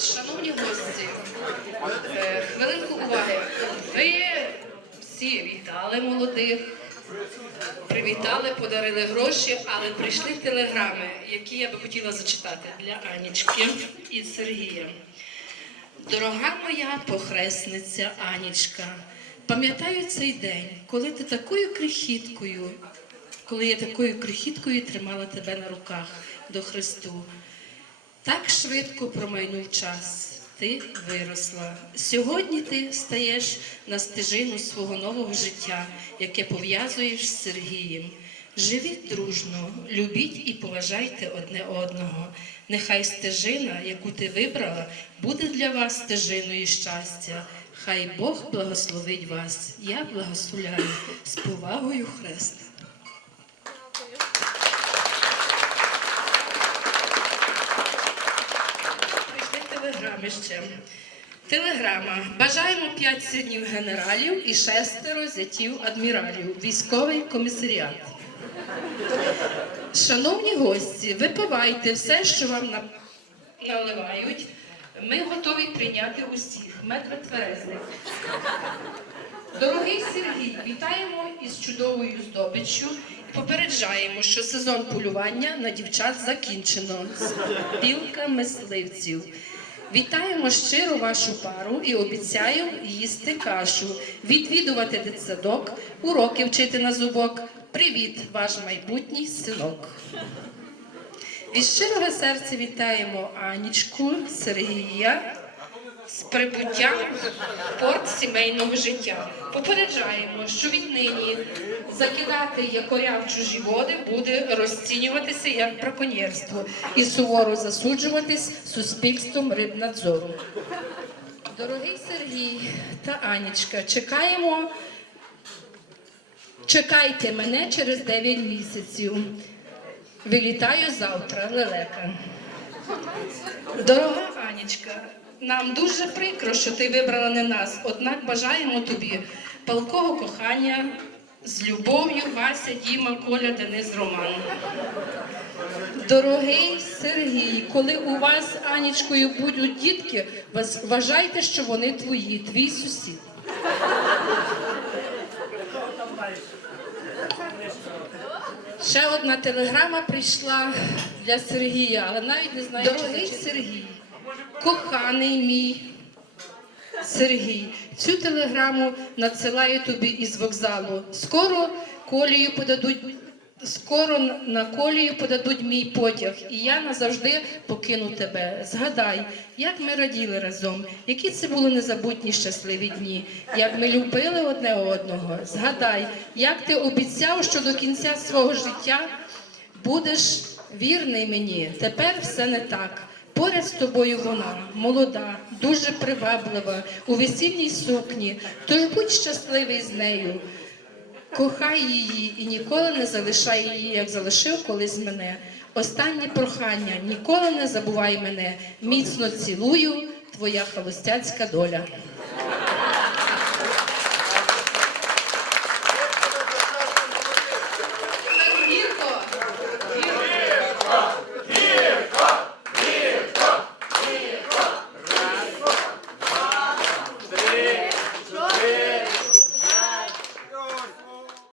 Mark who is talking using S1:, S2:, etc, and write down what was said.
S1: Шановні гості, е, хвилинку уваги. Ви всі вітали молодих, привітали, подарили гроші, але прийшли телеграми, які я би хотіла зачитати для Анічки і Сергія. Дорога моя похресниця Анічка, пам'ятаю цей день, коли ти такою крихіткою, коли я такою крихіткою тримала тебе на руках до Христу. Так швидко промайнув час. Ти виросла. Сьогодні ти стаєш на стежину свого нового життя, яке пов'язуєш з Сергієм. Живіть дружно, любіть і поважайте одне одного. Нехай стежина, яку ти вибрала, буде для вас стежиною щастя. Хай Бог благословить вас. Я благословляю з повагою Хреста. Прийшли ще. Телеграма. Бажаємо п'ять синів генералів і шестеро зятів адміралів. Військовий комісаріат. Шановні гості, випивайте все, що вам наливають. Ми готові прийняти усіх. Метро Тверезник. Дорогий Сергій, вітаємо із чудовою здобиччю. Попереджаємо, що сезон полювання на дівчат закінчено. Білка мисливців. Вітаємо щиро вашу пару і обіцяємо їсти кашу, відвідувати дитсадок, уроки вчити на зубок. Привіт, ваш майбутній синок. Від щирого серця вітаємо Анічку, Сергія з прибуттям в порт сімейного життя. Попереджаємо, що віднині закидати якоря в чужі води буде розцінюватися як браконьєрство і суворо засуджуватись суспільством рибнадзору. Дорогий Сергій та Анічка, чекаємо. Чекайте мене через 9 місяців. Вилітаю завтра, лелека. Дорога Анічка, нам дуже прикро, що ти вибрала не нас, однак бажаємо тобі палкого кохання з любов'ю Вася, Діма, Коля, Денис, Роман. Дорогий Сергій, коли у вас Анічкою будуть дітки, вас- вважайте, що вони твої, твій сусід. Ще одна телеграма прийшла для Сергія, але навіть не знаю, Дорогий Сергій, коханий мій Сергій, цю телеграму надсилаю тобі із вокзалу. Скоро колію подадуть. Скоро на колію подадуть мій потяг, і я назавжди покину тебе. Згадай, як ми раділи разом, які це були незабутні щасливі дні, як ми любили одне одного. Згадай, як ти обіцяв, що до кінця свого життя будеш вірний мені. Тепер все не так. Поряд з тобою вона молода, дуже приваблива, у весільній сукні. Тож будь щасливий з нею. Кохай її і ніколи не залишай її, як залишив колись мене. Останнє прохання ніколи не забувай мене. Міцно цілую, твоя холостяцька доля.